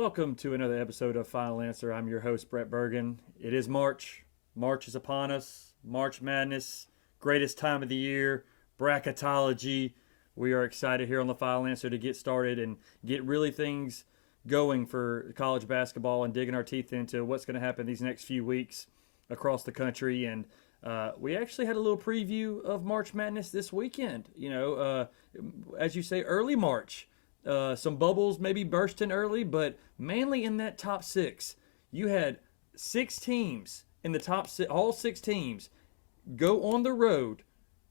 Welcome to another episode of Final Answer. I'm your host, Brett Bergen. It is March. March is upon us. March Madness, greatest time of the year, bracketology. We are excited here on the Final Answer to get started and get really things going for college basketball and digging our teeth into what's going to happen these next few weeks across the country. And we actually had a little preview of March Madness this weekend. As you say, early March. Some bubbles maybe bursting early, but mainly in that top six. You had six teams in the top six, all six teams go on the road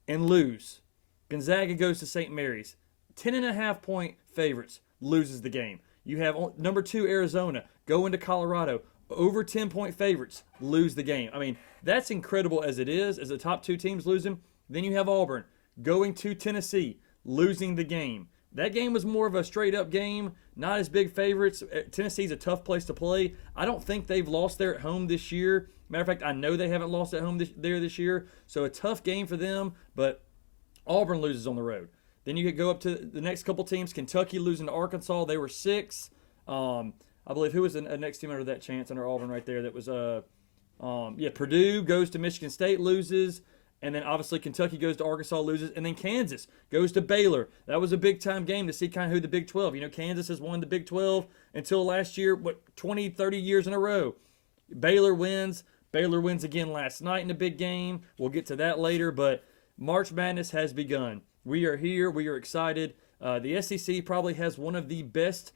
and lose. Gonzaga goes to St. Mary's. 10.5-point favorites, loses the game. You have number 2 Arizona go into Colorado. Over 10-point favorites, lose the game. I mean, that's incredible as it is, as the top 2 teams losing. Then you have Auburn going to Tennessee, losing the game. That game was more of a straight-up game, not as big favorites. Tennessee's a tough place to play. I don't think they've lost there at home this year. Matter of fact, I know they haven't lost at home this year. So a tough game for them, but Auburn loses on the road. Then you could go up to the next couple teams. Kentucky losing to Arkansas. They were 6. I believe who was the next team under that chance under Auburn right there? That was Purdue goes to Michigan State, loses. And then obviously Kentucky goes to Arkansas, loses. And then Kansas goes to Baylor. That was a big-time game to see kind of who the Big 12. You know, Kansas has won the Big 12 until last year, 20, 30 years in a row. Baylor wins. Baylor wins again last night in a big game. We'll get to that later. But March Madness has begun. We are here. We are excited. The SEC probably has one of the best,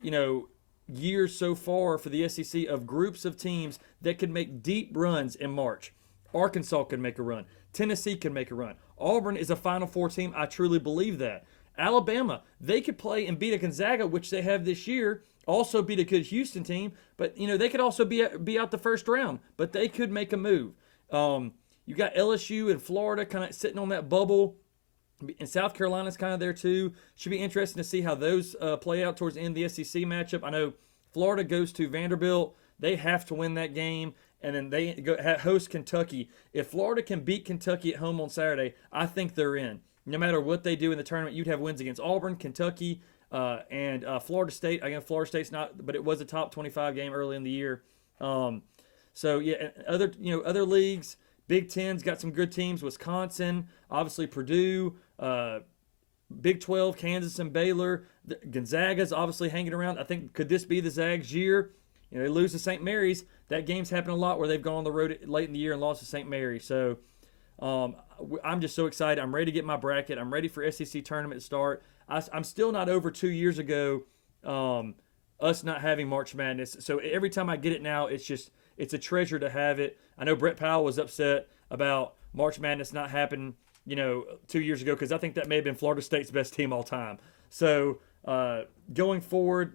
years so far for the SEC of groups of teams that could make deep runs in March. Arkansas could make a run. Tennessee can make a run. Auburn is a Final Four team. I truly believe that. Alabama, they could play and beat a Gonzaga, which they have this year, also beat a good Houston team. But, they could also be out the first round. But they could make a move. You got LSU and Florida kind of sitting on that bubble. And South Carolina's kind of there too. Should be interesting to see how those play out towards the end of the SEC matchup. I know Florida goes to Vanderbilt. They have to win that game. And then they host Kentucky. If Florida can beat Kentucky at home on Saturday, I think they're in. No matter what they do in the tournament, you'd have wins against Auburn, Kentucky, and Florida State. Again, Florida State's not, but it was a top 25 game early in the year. Other leagues, Big Ten's got some good teams. Wisconsin, obviously Purdue, Big 12, Kansas and Baylor. Gonzaga's obviously hanging around. I think, could this be the Zags' year? They lose to St. Mary's. That game's happened a lot where they've gone on the road late in the year and lost to St. Mary's. So I'm just so excited. I'm ready to get my bracket. I'm ready for SEC tournament to start. I'm still not over 2 years ago us not having March Madness. So every time I get it now, it's a treasure to have it. I know Brett Powell was upset about March Madness not happening, 2 years ago, because I think that may have been Florida State's best team all time. So going forward,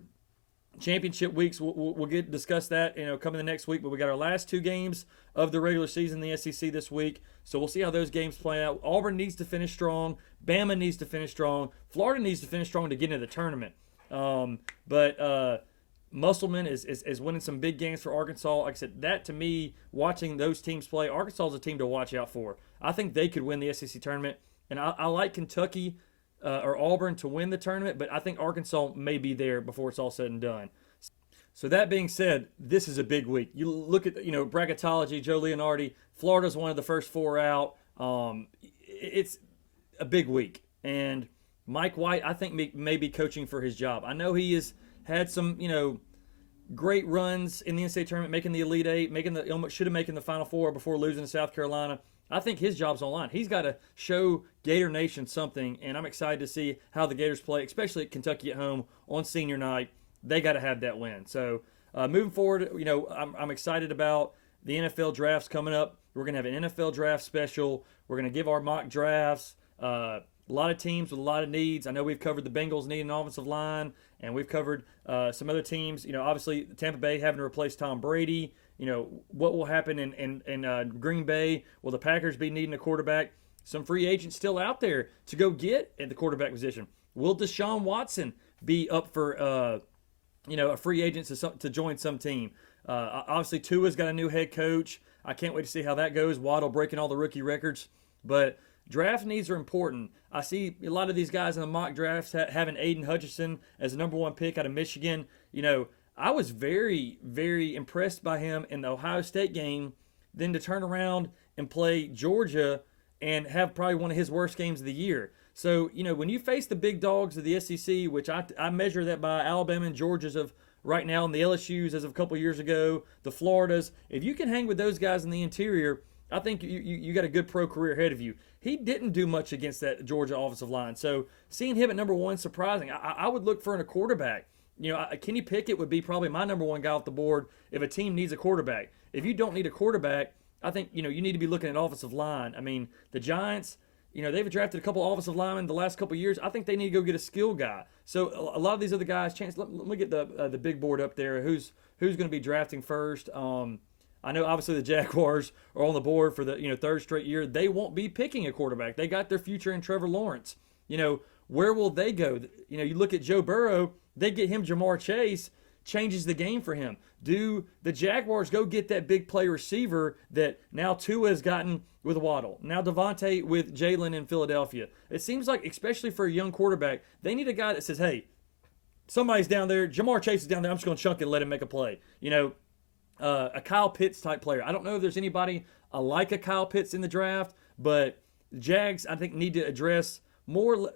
championship weeks, we'll discuss that coming the next week. But we got our last 2 games of the regular season in the SEC this week, so we'll see how those games play out. Auburn needs to finish strong. Bama needs to finish strong. Florida needs to finish strong to get into the tournament. But Musselman is winning some big games for Arkansas. Like I said, that to me, watching those teams play, Arkansas is a team to watch out for. I think they could win the SEC tournament, and I like Kentucky or Auburn to win the tournament, but I think Arkansas may be there before it's all said and done. So that being said, this is a big week. You look at bracketology, Joe Leonardi, Florida's one of the first 4 out. It's a big week, and Mike White, I think, may be coaching for his job. I know he has had some great runs in the NCAA tournament, making the Elite Eight, should have making the Final Four before losing to South Carolina. I think his job's on line. He's got to show Gator Nation something, and I'm excited to see how the Gators play, especially at Kentucky at home on senior night. They got to have that win. So moving forward, I'm excited about the NFL drafts coming up. We're going to have an NFL draft special. We're going to give our mock drafts. A lot of teams with a lot of needs. I know we've covered the Bengals needing an offensive line, and we've covered some other teams. Obviously Tampa Bay having to replace Tom Brady. What will happen in Green Bay? Will the Packers be needing a quarterback? Some free agents still out there to go get at the quarterback position. Will Deshaun Watson be up for a free agent to join some team? Obviously Tua's got a new head coach. I can't wait to see how that goes. Waddle breaking all the rookie records. But draft needs are important. I see a lot of these guys in the mock drafts having Aiden Hutchinson as the number 1 pick out of Michigan. I was very, very impressed by him in the Ohio State game, then to turn around and play Georgia and have probably one of his worst games of the year. So, when you face the big dogs of the SEC, which I measure that by Alabama and Georgia's of right now and the LSU's as of a couple years ago, the Floridas, if you can hang with those guys in the interior, I think you got a good pro career ahead of you. He didn't do much against that Georgia offensive line. So seeing him at number one, surprising. I would look for in a quarterback. Kenny Pickett would be probably my number one guy off the board if a team needs a quarterback. If you don't need a quarterback, I think, you need to be looking at offensive line. I mean, the Giants, they've drafted a couple offensive linemen the last couple of years. I think they need to go get a skill guy. So a lot of these other guys, let me get the big board up there. Who's going to be drafting first? I know obviously the Jaguars are on the board for the third straight year. They won't be picking a quarterback. They got their future in Trevor Lawrence. Where will they go? You look at Joe Burrow, they get him Jamar Chase, changes the game for him. Do the Jaguars go get that big play receiver that now Tua has gotten with Waddle? Now Devontae with Jalen in Philadelphia. It seems like, especially for a young quarterback, they need a guy that says, hey, somebody's down there. Jamar Chase is down there. I'm just going to chunk it and let him make a play. A Kyle Pitts type player. I don't know if there's anybody like a Kyle Pitts in the draft, but the Jags, I think, need to address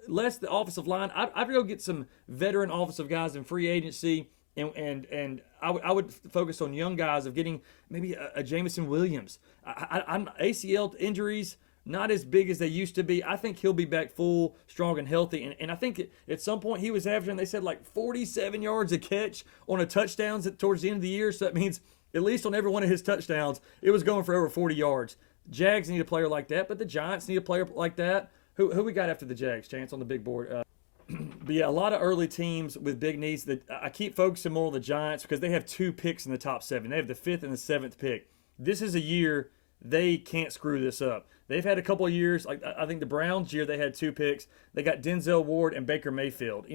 less the offensive line. I'd go get some veteran offensive guys in free agency, and I would focus on young guys of getting maybe a Jameson Williams. I'm ACL injuries not as big as they used to be. I think he'll be back full, strong, and healthy. And I think at some point he was averaging, they said, like 47 yards a catch on a touchdowns towards the end of the year. So that means at least on every one of his touchdowns, it was going for over 40 yards. Jags need a player like that, but the Giants need a player like that. Who we got after the Jags, Chance, on the big board? But yeah, a lot of early teams with big needs. That I keep focusing more on the Giants because they have 2 picks in the top 7. They have the 5th and the 7th pick. This is a year they can't screw this up. They've had a couple of years, like I think the Browns year, they had 2 picks. They got Denzel Ward and Baker Mayfield.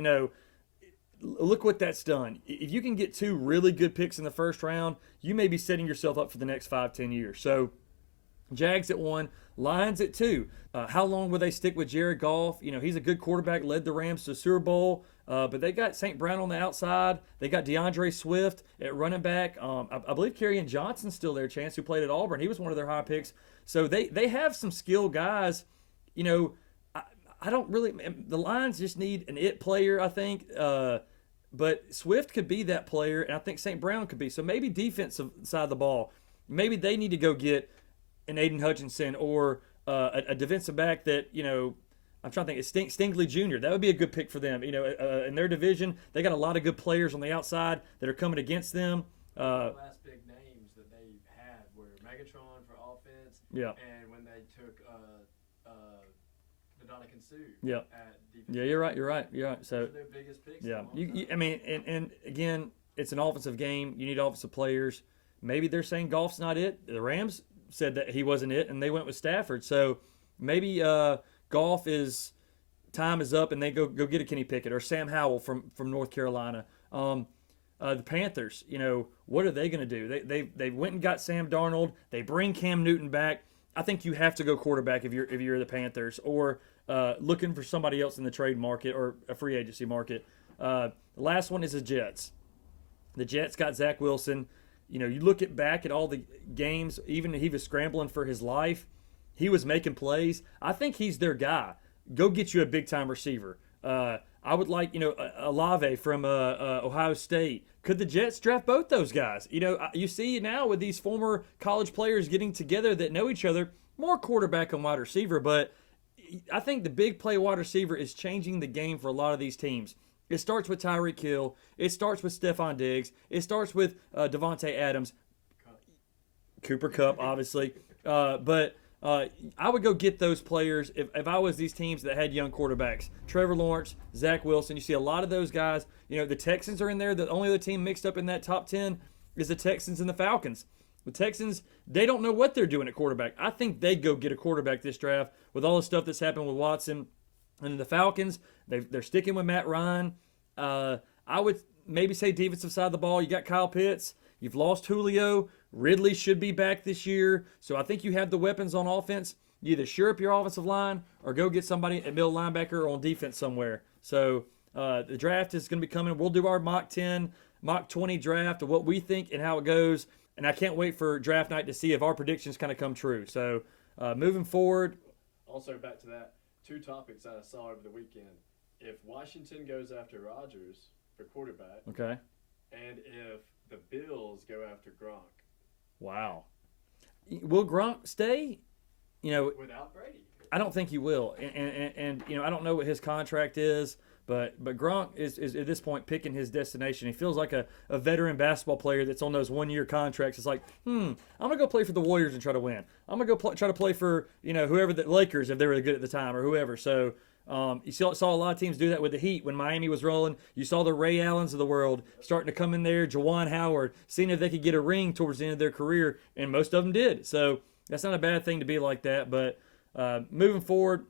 Look what that's done. If you can get 2 really good picks in the first round, you may be setting yourself up for the next 5-10 years. So Jags at 1, Lions at 2. How long will they stick with Jared Goff? He's a good quarterback, led the Rams to the Super Bowl. But they got St. Brown on the outside. They got DeAndre Swift at running back. I believe Kerryon Johnson's still there, Chance, who played at Auburn. He was one of their high picks. So they have some skilled guys. I don't really – the Lions just need an it player, I think. But Swift could be that player, and I think St. Brown could be. So maybe defensive side of the ball, maybe they need to go get an Aiden Hutchinson or a defensive back that, I'm trying to think, it's Stingley Jr. That would be a good pick for them. In their division, they got a lot of good players on the outside that are coming against them. The last big names that they had were Megatron for offense, and when they took Ndamukong Suh at defense. Yeah, you're right. So those are their biggest picks. Yeah, I mean, and again, it's an offensive game. You need offensive players. Maybe they're saying Goff's not it. The Rams said that he wasn't it, and they went with Stafford. So maybe Goff time is up, and they go get a Kenny Pickett or Sam Howell from North Carolina. The Panthers, what are they going to do? They went and got Sam Darnold. They bring Cam Newton back. I think you have to go quarterback if you're the Panthers, or looking for somebody else in the trade market or a free agency market. The last one is the Jets. The Jets got Zach Wilson. You look back at all the games, even he was scrambling for his life. He was making plays. I think he's their guy. Go get you a big-time receiver. I would like, Olave from Ohio State. Could the Jets draft both those guys? You see now with these former college players getting together that know each other, more quarterback and wide receiver. But I think the big play wide receiver is changing the game for a lot of these teams. It starts with Tyreek Hill. It starts with Stephon Diggs. It starts with Devontae Adams. Cooper Kupp, obviously. But I would go get those players if I was these teams that had young quarterbacks. Trevor Lawrence, Zach Wilson. You see a lot of those guys. The Texans are in there. The only other team mixed up in that top 10 is the Texans and the Falcons. The Texans, they don't know what they're doing at quarterback. I think they'd go get a quarterback this draft with all the stuff that's happened with Watson. And the Falcons, they're sticking with Matt Ryan. I would maybe say defensive side of the ball. You got Kyle Pitts. You've lost Julio. Ridley should be back this year. So I think you have the weapons on offense. You either shore up your offensive line or go get somebody at middle linebacker or on defense somewhere. So the draft is going to be coming. We'll do our mock 10 mock 20 draft of what we think and how it goes. And I can't wait for draft night to see if our predictions kind of come true. So moving forward. Also, back to that, 2 topics that I saw over the weekend. If Washington goes after Rodgers for quarterback, okay, and if the Bills go after Gronk. Wow. Will Gronk stay? Without Brady. I don't think he will. And I don't know what his contract is, but Gronk is at this point picking his destination. He feels like a veteran basketball player that's on those 1-year contracts. It's like, I'm going to go play for the Warriors and try to win. I'm going to go try to play for, whoever the Lakers, if they were good at the time, or whoever. So you saw a lot of teams do that with the Heat when Miami was rolling. You saw the Ray Allens of the world starting to come in there, Juwan Howard, seeing if they could get a ring towards the end of their career, and most of them did. So that's not a bad thing to be like that. But moving forward,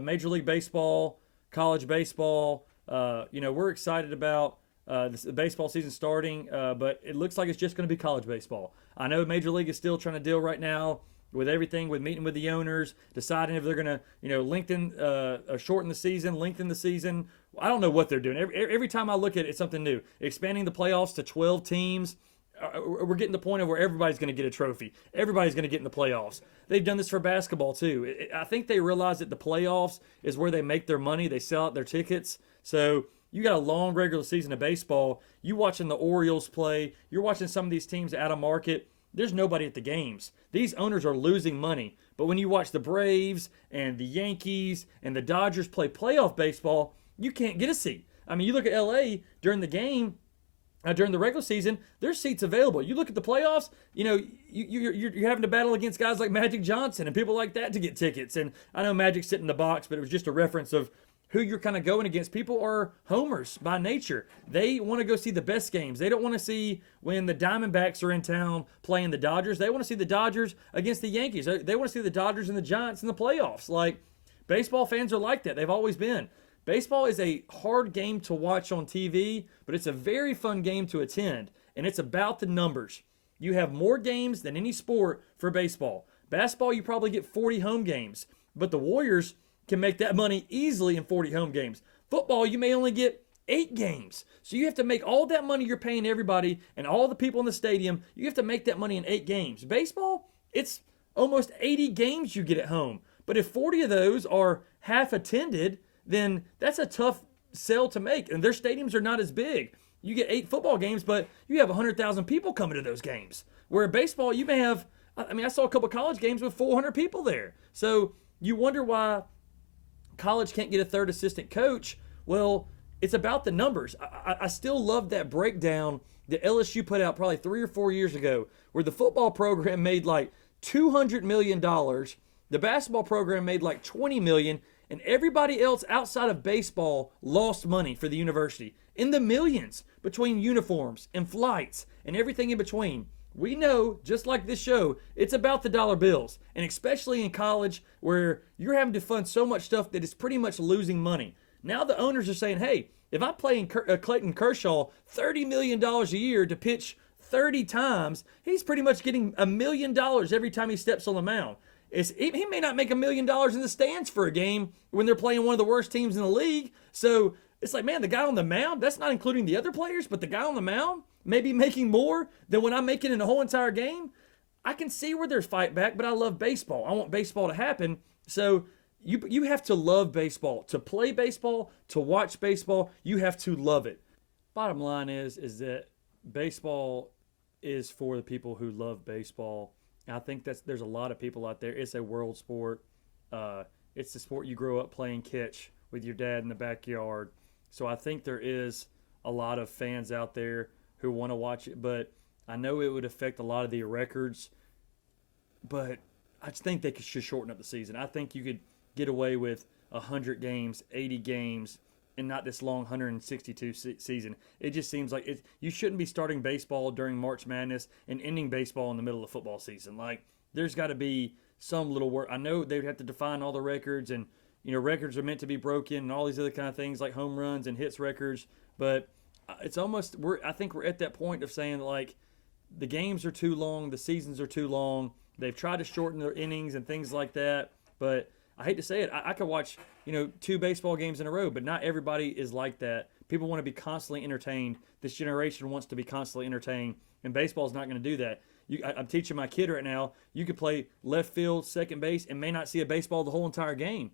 Major League Baseball, college baseball, we're excited about the baseball season starting, but it looks like it's just going to be college baseball. I know Major League is still trying to deal right now with everything, with meeting with the owners, deciding if they're going to, shorten the season, lengthen the season. I don't know what they're doing. Every time I look at it, it's something new. Expanding the playoffs to 12 teams. We're getting to the point of where everybody's going to get a trophy. Everybody's going to get in the playoffs. They've done this for basketball too. I think they realize that the playoffs is where they make their money. They sell out their tickets. So you got a long regular season of baseball. You watching the Orioles play. You're watching some of these teams out of market. There's nobody at the games. These owners are losing money. But when you watch the Braves and the Yankees and the Dodgers play playoff baseball, you can't get a seat. I mean, you look at LA during the game, during the regular season, there's seats available. You look at the playoffs, you're having to battle against guys like Magic Johnson and people like that to get tickets. And I know Magic's sitting in the box, but it was just a reference of who you're kind of going against. People are homers by nature. They want to go see the best games. They don't want to see when the Diamondbacks are in town playing the Dodgers. They want to see the Dodgers against the Yankees. They want to see the Dodgers and the Giants in the playoffs. Like, baseball fans are like that. They've always been. Baseball is a hard game to watch on TV, but it's a very fun game to attend, and it's about the numbers. You have more games than any sport for baseball. Basketball, you probably get 40 home games, but the Warriors can make that money easily in 40 home games. Football, you may only get 8 games. So you have to make all that money you're paying everybody and all the people in the stadium, you have to make that money in 8 games. Baseball, it's almost 80 games you get at home. But if 40 of those are half attended, then that's a tough sell to make. And their stadiums are not as big. You get 8 football games, but you have 100,000 people coming to those games. Where baseball, you may have, I saw a couple college games with 400 people there. So you wonder why college can't get a third assistant coach. Well, it's about the numbers. I still love that breakdown that LSU put out probably 3 or 4 years ago, where the football program made like $200 million. The basketball program made like $20 million. And everybody else outside of baseball lost money for the university in the millions between uniforms and flights and everything in between. We know, just like this show, it's about the dollar bills. And especially in college where you're having to fund so much stuff that it's pretty much losing money. Now the owners are saying, hey, if I'm playing Clayton Kershaw $30 million a year to pitch 30 times, he's pretty much getting $1 million every time he steps on the mound. He may not make $1 million in the stands for a game when they're playing one of the worst teams in the league. So it's like, man, the guy on the mound, that's not including the other players, but the guy on the mound may be making more than what I'm making in the whole entire game. I can see where there's fight back, but I love baseball. I want baseball to happen. So you have to love baseball. To play baseball, to watch baseball, you have to love it. Bottom line is that baseball is for the people who love baseball. I think there's a lot of people out there. It's a world sport. It's the sport you grow up playing catch with your dad in the backyard. So I think there is a lot of fans out there who want to watch it. But I know it would affect a lot of the records. But I just think they should shorten up the season. I think you could get away with 100 games, 80 games, and not this long 162 season. It just seems like you shouldn't be starting baseball during March Madness and ending baseball in the middle of football season. Like, there's got to be some little work. I know they would have to define all the records, and records are meant to be broken and all these other kind of things like home runs and hits records. But it's almost I think we're at that point of saying, like, the games are too long, the seasons are too long. They've tried to shorten their innings and things like that, but I hate to say it, I could watch 2 baseball games in a row, but not everybody is like that. People want to be constantly entertained. This generation wants to be constantly entertained, and baseball is not going to do that. I'm teaching my kid right now. You could play left field, second base, and may not see a baseball the whole entire game.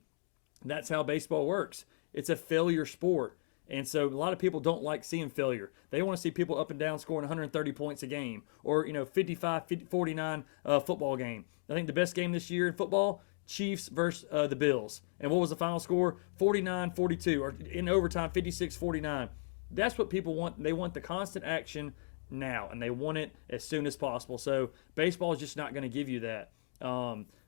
That's how baseball works. It's a failure sport. And so a lot of people don't like seeing failure. They want to see people up and down scoring 130 points a game or, 55, 49 football game. I think the best game this year in football, Chiefs versus the Bills. And what was the final score? 49-42, or in overtime, 56-49. That's what people want. They want the constant action now, and they want it as soon as possible. So baseball is just not going to give you that.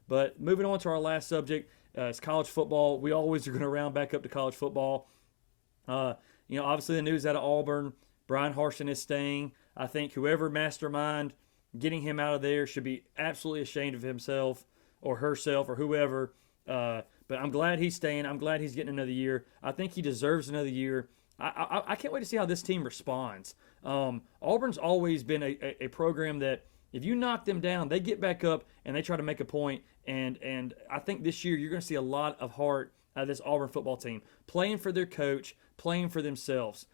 But moving on to our last subject, it's college football. We always are going to round back up to college football. Obviously the news out of Auburn, Brian Harsin is staying. I think whoever mastermind getting him out of there should be absolutely ashamed of himself or herself or whoever. But I'm glad he's staying. I'm glad he's getting another year. I think he deserves another year. I can't wait to see how this team responds. Auburn's always been a program that if you knock them down, they get back up and they try to make a point. And I think this year you're going to see a lot of heart out of this Auburn football team, playing for their coach, playing for themselves.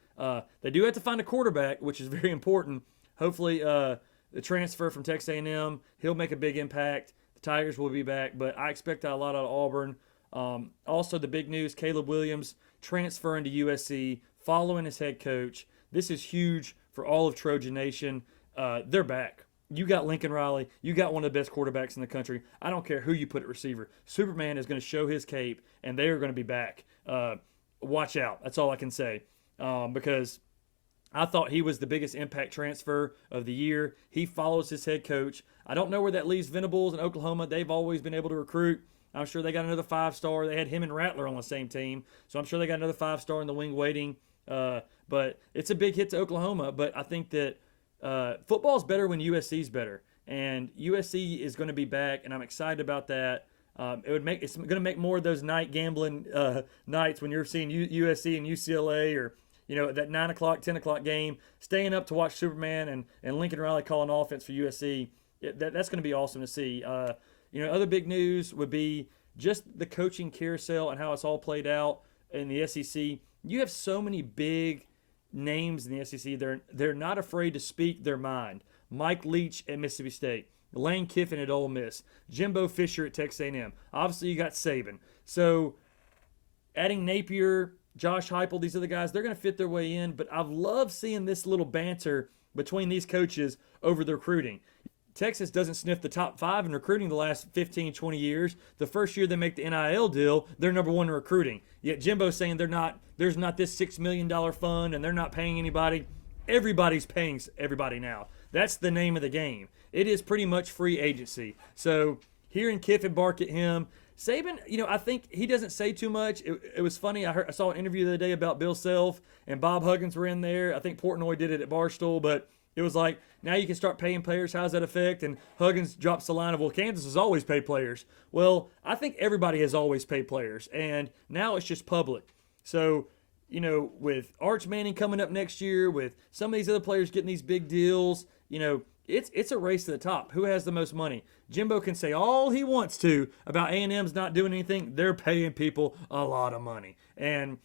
They do have to find a quarterback, which is very important. Hopefully the transfer from Texas A&M, he'll make a big impact. The Tigers will be back, but I expect a lot out of Auburn. Also, the big news, Caleb Williams transferring to USC, following his head coach. This is huge for all of Trojan Nation. They're back. You got Lincoln Riley. You got one of the best quarterbacks in the country. I don't care who you put at receiver. Superman is going to show his cape, and they are going to be back. Watch out. That's all I can say. Because I thought he was the biggest impact transfer of the year. He follows his head coach. I don't know where that leaves Venables in Oklahoma. They've always been able to recruit. I'm sure they got another 5-star. They had him and Rattler on the same team. So I'm sure they got another 5-star in the wing waiting. But it's a big hit to Oklahoma. But I think that football's better when USC's better. And USC is going to be back, and I'm excited about that. It's going to make more of those night gambling nights when you're seeing USC and UCLA or that 9 o'clock, 10 o'clock game, staying up to watch Superman and Lincoln Riley calling offense for USC. That's going to be awesome to see. Other big news would be just the coaching carousel and how it's all played out in the SEC. You have so many big names in the SEC. They're not afraid to speak their mind. Mike Leach at Mississippi State, Lane Kiffin at Ole Miss, Jimbo Fisher at Texas A&M. Obviously, you got Saban. So adding Napier, Josh Heupel, these other guys, they're going to fit their way in. But I've loved seeing this little banter between these coaches over the recruiting. Texas doesn't sniff the top 5 in recruiting the last 15, 20 years. The first year they make the NIL deal, they're number 1 in recruiting. Yet Jimbo's saying there's not this $6 million fund and they're not paying anybody. Everybody's paying everybody now. That's the name of the game. It is pretty much free agency. So hearing Kiffin bark at him, Saban, I think he doesn't say too much. It was funny. I saw an interview the other day about Bill Self and Bob Huggins were in there. I think Portnoy did it at Barstool, but it was like, now you can start paying players. How does that affect? And Huggins drops the line of, well, Kansas has always paid players. Well, I think everybody has always paid players, and now it's just public. So, with Arch Manning coming up next year, with some of these other players getting these big deals, it's a race to the top. Who has the most money? Jimbo can say all he wants to about A&M's not doing anything. They're paying people a lot of money, and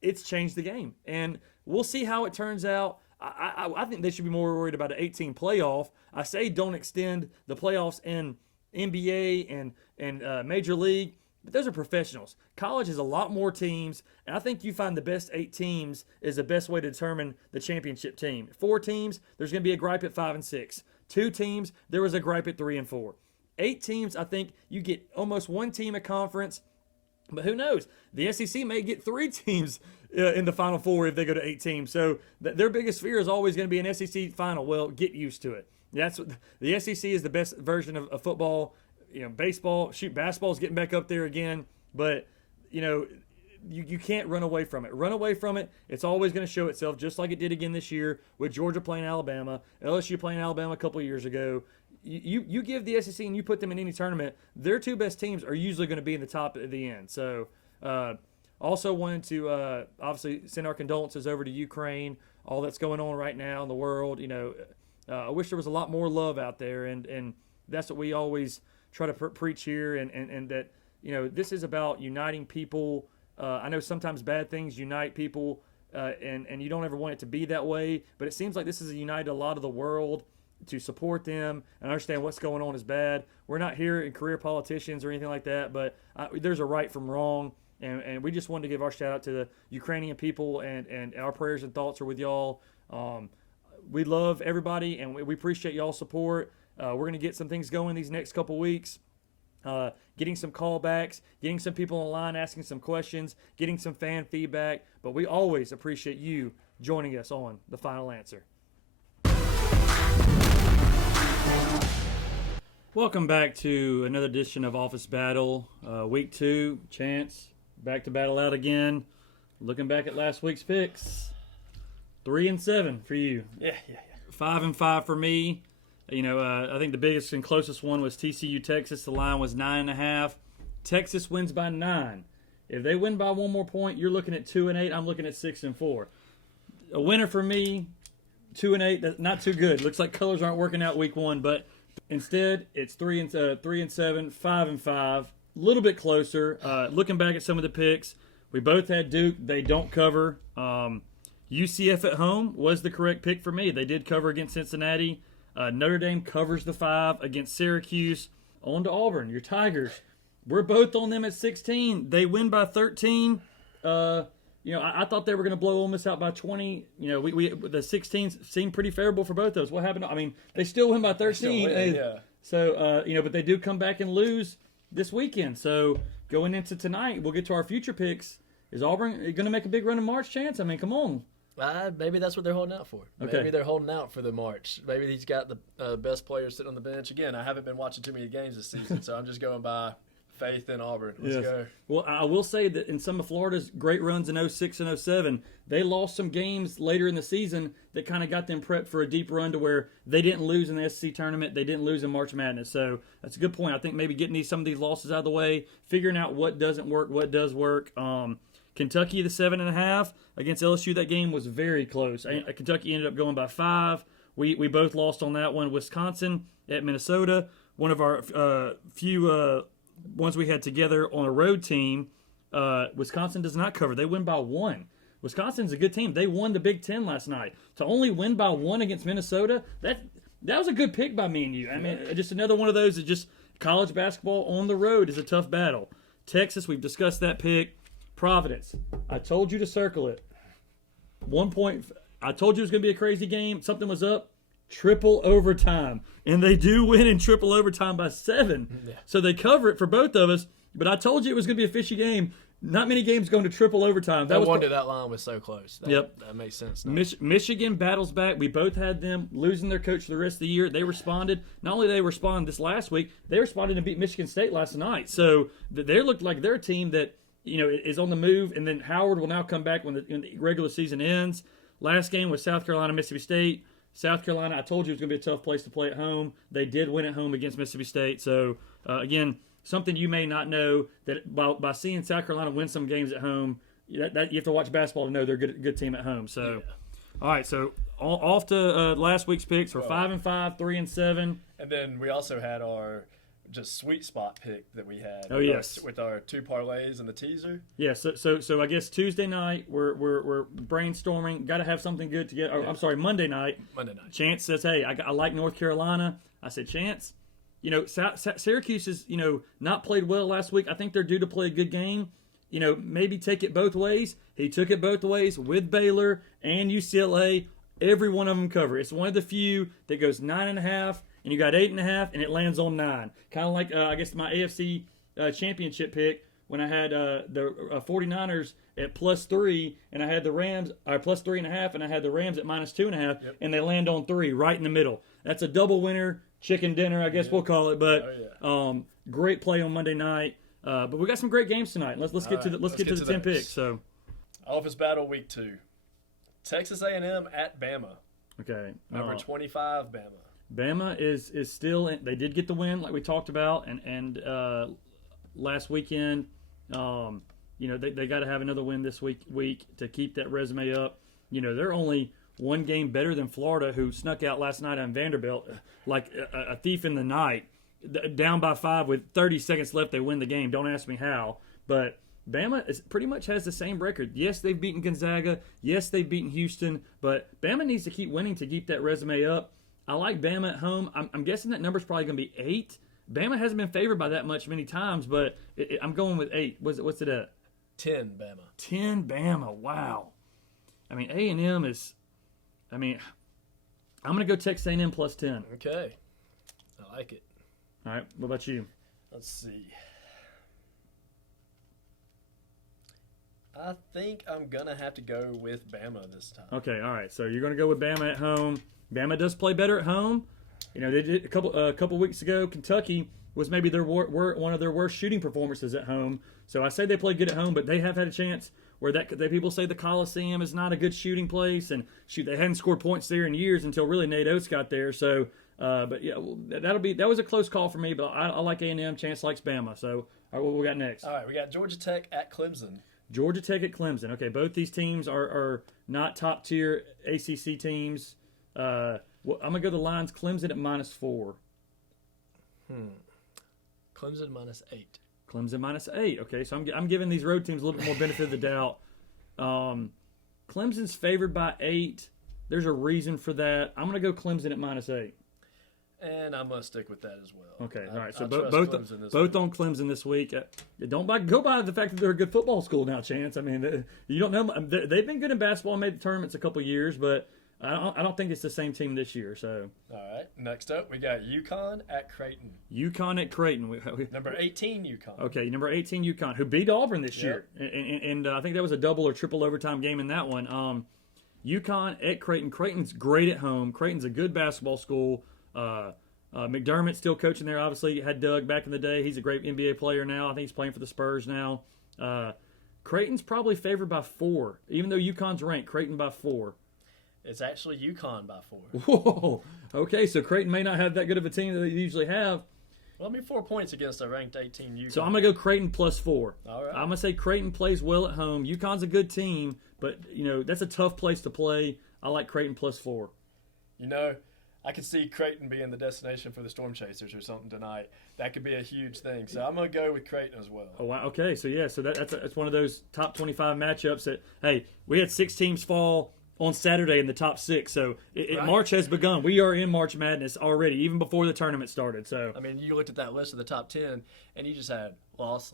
it's changed the game. And we'll see how it turns out. I think they should be more worried about an 18 playoff. I say don't extend the playoffs in NBA and Major League, but those are professionals. College has a lot more teams, and I think you find the best 8 teams is the best way to determine the championship team. 4 teams, there's going to be a gripe at 5 and 6. 2 teams, there was a gripe at 3 and 4. 8 teams, I think you get almost 1 team a conference, but who knows? The SEC may get 3 teams in the Final Four if they go to 8 teams. So their biggest fear is always going to be an SEC final. Well, get used to it. That's what, the SEC is the best version of football. Baseball, basketball is getting back up there again. But, you can't run away from it. Run away from it. It's always going to show itself just like it did again this year with Georgia playing Alabama, LSU playing Alabama a couple of years ago. You give the SEC and you put them in any tournament, their 2 best teams are usually going to be in the top at the end. So, also wanted to obviously send our condolences over to Ukraine, all that's going on right now in the world. I wish there was a lot more love out there, and that's what we always try to preach here, and that this is about uniting people. I know sometimes bad things unite people, and you don't ever want it to be that way, but it seems like this has united a lot of the world to support them and understand what's going on is bad. We're not here in career politicians or anything like that, but there's a right from wrong, and we just wanted to give our shout out to the Ukrainian people, and our prayers and thoughts are with y'all. We love everybody, and we appreciate y'all's support. We're going to get some things going these next couple weeks. Getting some callbacks, getting some people online asking some questions, getting some fan feedback, but we always appreciate you joining us on The Final Answer. Welcome back to another edition of Office Battle. Week 2, Chance, back to battle out again. Looking back at last week's picks, 3-7 for you. Yeah. 5-5 for me. I think the biggest and closest one was TCU Texas. The line was 9.5. Texas wins by 9. If they win by one more point, you're looking at 2-8. I'm looking at 6-4. A winner for me, 2-8. That's not too good. Looks like colors aren't working out week 1, but instead it's 3-7, 5-5. A little bit closer. Looking back at some of the picks, we both had Duke. They don't cover. UCF at home was the correct pick for me. They did cover against Cincinnati. Notre Dame covers the 5 against Syracuse. On to Auburn, your Tigers. We're both on them at 16. They win by 13. I thought they were going to blow Ole Miss out by 20. The 16 seemed pretty favorable for both of those. What happened? I mean, they still win by 13. Yeah. So, but they do come back and lose this weekend. So going into tonight, we'll get to our future picks. Is Auburn going to make a big run in March, Chance? I mean, come on. Maybe that's what they're holding out for. Okay. Maybe they're holding out for the March. Maybe he's got the best players sitting on the bench. Again, I haven't been watching too many games this season, so I'm just going by faith in Auburn. Let's go. Well, I will say that in some of Florida's great runs in 06 and 07, they lost some games later in the season that kind of got them prepped for a deep run to where they didn't lose in the SEC tournament. They didn't lose in March Madness. So that's a good point. I think maybe getting some of these losses out of the way, figuring out what doesn't work, what does work. Kentucky, the 7.5 against LSU, that game was very close. Kentucky ended up going by 5. We both lost on that one. Wisconsin at Minnesota, one of our few ones we had together on a road team. Wisconsin does not cover. They win by 1. Wisconsin's a good team. They won the Big Ten last night. To only win by 1 against Minnesota, that was a good pick by me and you. I mean, just another one of those that just college basketball on the road is a tough battle. Texas, we've discussed that pick. Providence, I told you to circle it. 1 point, I told you it was going to be a crazy game. Something was up. Triple overtime. And they do win in triple overtime by 7. Yeah. So they cover it for both of us. But I told you it was going to be a fishy game. Not many games going to triple overtime. No wonder that line was so close. That makes sense. Michigan battles back. We both had them losing their coach for the rest of the year. They responded. Not only did they respond this last week, they responded and beat Michigan State last night. So they looked like they're a team that is on the move, and then Howard will now come back when the regular season ends. Last game was South Carolina, Mississippi State. South Carolina, I told you it was going to be a tough place to play at home. They did win at home against Mississippi State. So, again, something you may not know, that by seeing South Carolina win some games at home, that you have to watch basketball to know they're a good team at home. So, All right, so off to last week's picks. We're 5-5, 3-7. And then we also had our just sweet spot pick that we had. Oh, yes. With our 2 parlays and the teaser. Yeah, so I guess Tuesday night we're brainstorming. Got to have something good to get. I'm sorry, Monday night. Chance says, "Hey, I like North Carolina." I said, "Chance, Syracuse has not played well last week. I think they're due to play a good game. Maybe take it both ways." He took it both ways with Baylor and UCLA. Every one of them cover. It's one of the few that goes 9.5. And you got 8.5, and it lands on 9. Kind of like, I guess, my AFC championship pick when I had the 49ers at +3, and I had the Rams plus 3.5, and I had the Rams at -2.5, and they land on 3 right in the middle. That's a double winner, chicken dinner, I guess we'll call it. But great play on Monday night. But we got some great games tonight. Let's get to the 10 picks. So, Office Battle Week 2, Texas A&M at Bama. Okay, number 25 Bama. Bama is still in, they did get the win like we talked about, and last weekend, they got to have another win this week to keep that resume up. They're only one game better than Florida, who snuck out last night on Vanderbilt like a thief in the night. down by 5 with 30 seconds left, they win the game. Don't ask me how. But Bama pretty much has the same record. Yes, they've beaten Gonzaga. Yes, they've beaten Houston. But Bama needs to keep winning to keep that resume up. I like Bama at home. I'm guessing that number's probably going to be 8. Bama hasn't been favored by that much many times, but I'm going with 8. What's it at? 10 Bama. 10 Bama. Wow. I mean, A&M is. I mean, I'm going to go Texas A&M plus 10. Okay, I like it. All right. What about you? Let's see. I think I'm gonna have to go with Bama this time. Okay. All right. So you're going to go with Bama at home. Bama does play better at home. You know, they did a couple weeks ago. Kentucky was maybe one of their worst shooting performances at home. So I say they play good at home, but they have had a chance where people say the Coliseum is not a good shooting place, and they hadn't scored points there in years until really Nate Oates got there. So, but yeah, that was a close call for me. But I like A&M. Chance likes Bama. So, all right, what we got next? All right, we got Georgia Tech at Clemson. Georgia Tech at Clemson. Okay, both these teams are not top tier ACC teams. I'm gonna go the lines. Clemson at -4. Clemson -8. Clemson -8. Okay, so I'm giving these road teams a little bit more benefit of the doubt. Clemson's favored by 8. There's a reason for that. I'm going to go Clemson at -8. And I'm going to stick with that as well. Okay, all right. So both both on Clemson this week. Go by the fact that they're a good football school now, Chance. I mean, you don't know. They've been good in basketball and made the tournaments a couple years, but I don't think it's the same team this year. So, all right. Next up, we got UConn at Creighton. UConn at Creighton. Number 18 UConn. Okay, number 18 UConn, who beat Auburn this year, and I think that was a double or triple overtime game in that one. UConn at Creighton. Creighton's great at home. Creighton's a good basketball school. McDermott's still coaching there. Obviously, had Doug back in the day. He's a great NBA player now. I think he's playing for the Spurs now. Creighton's probably favored by 4, even though UConn's ranked. Creighton by 4. It's actually UConn by 4. Whoa. Okay, so Creighton may not have that good of a team that they usually have. Well, 4 points against a ranked 18 UConn. So I'm going to go Creighton plus 4. All right. I'm going to say Creighton plays well at home. UConn's a good team, but, that's a tough place to play. I like Creighton plus 4. I could see Creighton being the destination for the Storm Chasers or something tonight. That could be a huge thing. So I'm going to go with Creighton as well. Oh, wow. Okay, so yeah, so that's one of those top 25 matchups that, hey, we had 6 teams fall on Saturday in the top 6. So Right. March has begun. We are in March Madness already, even before the tournament started. So I mean, you looked at that list of the top 10, and you just had loss,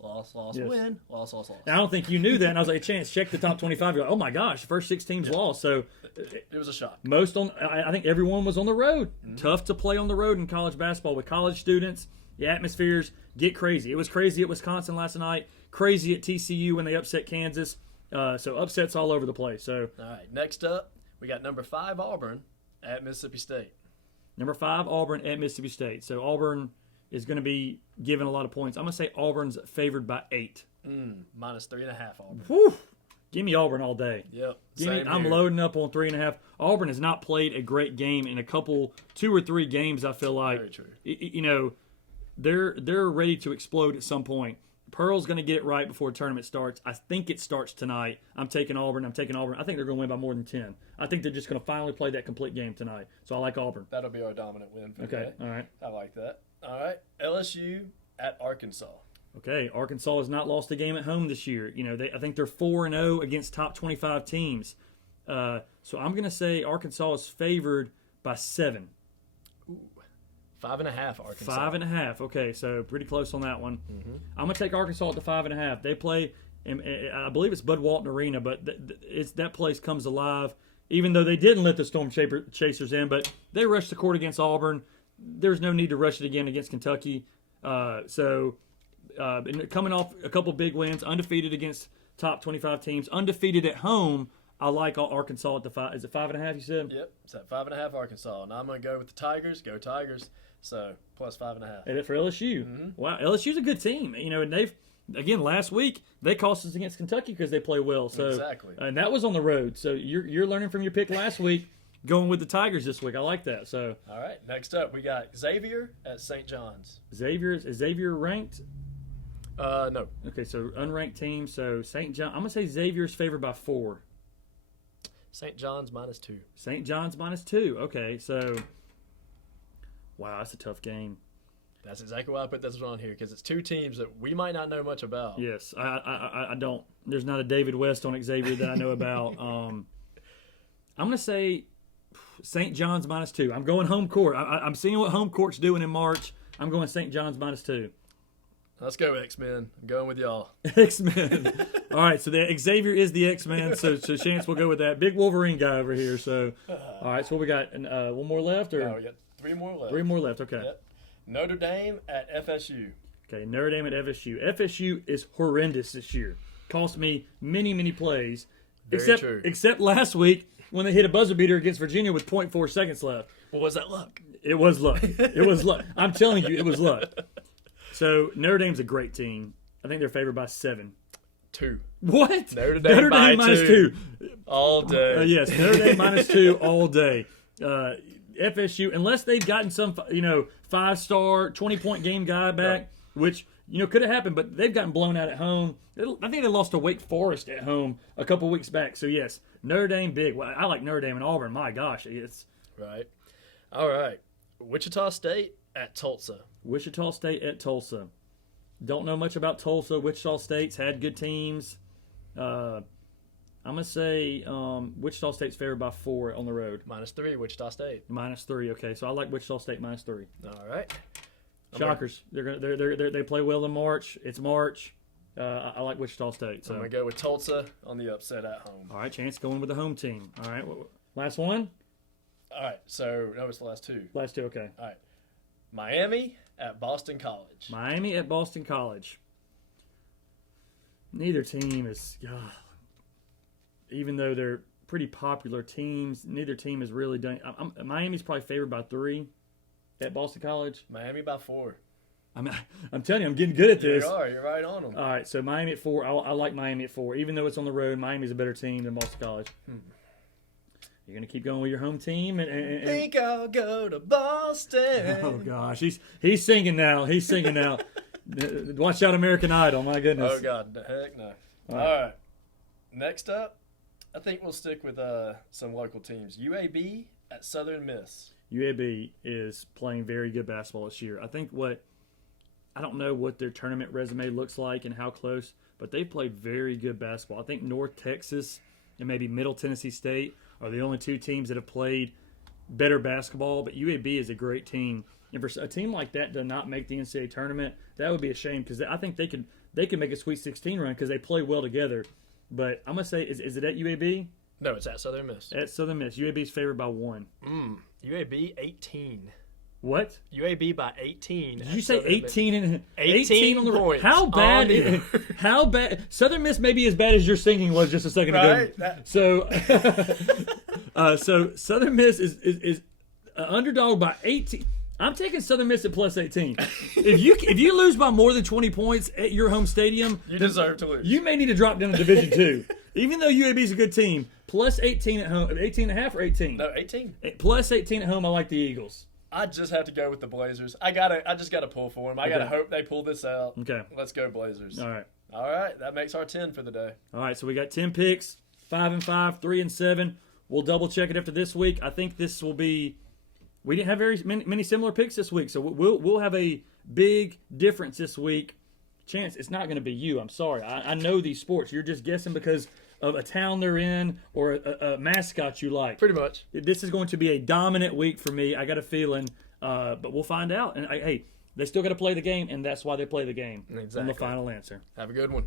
Yes. win, loss. I don't think you knew that, and I was like, Chance, check the top 25. You're like, oh my gosh, the first 6 teams lost. So It was a shock. I think everyone was on the road. Tough to play on the road in college basketball with college students. The atmospheres get crazy. It was crazy at Wisconsin last night. Crazy at TCU when they upset Kansas. So upsets all over the place. So All right, next up, we got number 5 Auburn at Mississippi State. number 5 Auburn at Mississippi State. So Auburn is going to be given a lot of points. I'm going to say Auburn's favored by 8. -3.5 Auburn. Whew. Give me Auburn all day. Yep. I'm loading up on 3.5. Auburn has not played a great game in 2 or 3 games. I feel like Very true. They're ready to explode at some point. Pearl's going to get it right before the tournament starts. I think it starts tonight. I'm taking Auburn. I think they're going to win by more than 10. I think they're just going to finally play that complete game tonight. So I like Auburn. That'll be our dominant win for Okay, today. all right. I like that. All right, LSU at Arkansas. Okay, Arkansas has not lost a game at home this year. I think they're 4-0 against top 25 teams. So I'm going to say Arkansas is favored by 7. 5.5 Arkansas. 5.5. Okay, so pretty close on that one. I'm going to take Arkansas at the 5.5. They play, I believe it's Bud Walton Arena, but that place comes alive. Even though they didn't let the Storm Chasers in, but they rushed the court against Auburn. There's no need to rush it again against Kentucky. Coming off a couple big wins, undefeated against top 25 teams, undefeated at home. I like Arkansas at the 5. Is it 5.5? You said? Yep, it's at 5.5 Arkansas, and I'm going to go with the Tigers. Go Tigers. So plus 5.5. And for LSU. Wow, LSU's a good team. And they've last week they cost us against Kentucky because they play well. So Exactly. And that was on the road. So you're learning from your pick last week, going with the Tigers this week. I like that. So All right, next up we got Xavier at St. John's. is Xavier ranked? No. Okay, so unranked team. So St. John. I'm gonna say Xavier's favored by 4. St. John's -2. St. John's -2. Okay, so wow, that's a tough game. That's exactly why I put this one on here, because it's two teams that we might not know much about. Yes, I don't. There's not a David West on Xavier that I know about. I'm going to say St. John's -2. I'm going home court. I'm seeing what home court's doing in March. I'm going St. John's -2. Let's go, X-Men. I'm going with y'all. X-Men. All right, so the Xavier is the X-Men, so Chance will go with that. Big Wolverine guy over here. So, all right, so what we got? One more left? Or? No, we got 3 more left. 3 more left, okay. Yep. Notre Dame at FSU. Okay, Notre Dame at FSU. FSU is horrendous this year. Cost me many plays. Very true. Except last week when they hit a buzzer beater against Virginia with .4 seconds left. Well, was that luck? It was luck. It was luck. I'm telling you, it was luck. So Notre Dame's a great team. I think they're favored by 7. 2. What? Notre Dame by -2. All day. Yes, Notre Dame -2 all day. FSU, unless they've gotten some, 5-star, 20-point game guy back, which, could have happened, but they've gotten blown out at home. I think they lost to Wake Forest at home a couple weeks back. So, yes, Notre Dame big. Well, I like Notre Dame and Auburn. My gosh, it's right. All right. Wichita State at Tulsa. Wichita State at Tulsa. Don't know much about Tulsa. Wichita State's had good teams. I'm going to say Wichita State's favored by 4 on the road. -3, Wichita State. -3, okay. So I like Wichita State -3. All right. Shockers. They play well in March. It's March. I like Wichita State. So I'm going to go with Tulsa on the upset at home. All right, Chance going with the home team. All right, last one? All right, so no, it's the last 2. Last 2, okay. All right. Miami at Boston College. Miami at Boston College. Neither team is, even though they're pretty popular teams, neither team has really done. Miami's probably favored by 3 at Boston College. Miami by 4. I'm telling you, I'm getting good at this. You are. You're right on them. All right, so Miami at 4. I like Miami at 4. Even though it's on the road, Miami's a better team than Boston College. You're going to keep going with your home team? And think I'll go to Boston. Oh, gosh. He's singing now. He's singing now. Watch out, American Idol. My goodness. Oh, God. The heck no. All right. Next up, I think we'll stick with some local teams. UAB at Southern Miss. UAB is playing very good basketball this year. I don't know what their tournament resume looks like and how close, but they played very good basketball. I think North Texas and maybe Middle Tennessee State are the only 2 teams that have played better basketball, but UAB is a great team. And for a team like that to not make the NCAA tournament, that would be a shame because I think they could make a Sweet 16 run because they play well together. But I'm going to say, is it at UAB? No, it's at Southern Miss. At Southern Miss. UAB is favored by 1. UAB 18. What? UAB by 18. Did you say 18 and 18 on the points? How bad? How bad? Southern Miss may be as bad as your singing was just a second ago. So, so Southern Miss is an underdog by 18. I'm taking Southern Miss at +18. If you lose by more than 20 points at your home stadium, you deserve to lose. You may need to drop down to Division 2. Even though UAB is a good team, +18 at home, 18.5 or 18? No, 18. +18 at home. I like the Eagles. I just have to go with the Blazers. I just gotta pull for them. I gotta hope they pull this out. Okay. Let's go Blazers. All right. All right. That makes our 10 for the day. All right. So we got 10 picks, 5-5, 3-7. We'll double check it after this week. I think this will be. We didn't have very many similar picks this week, so we'll have a big difference this week. Chance, it's not going to be you. I'm sorry. I know these sports. You're just guessing because of a town they're in or a mascot you like. Pretty much. This is going to be a dominant week for me. I got a feeling, but we'll find out. And hey, they still got to play the game, and that's why they play the game. Exactly. On the final answer. Have a good one.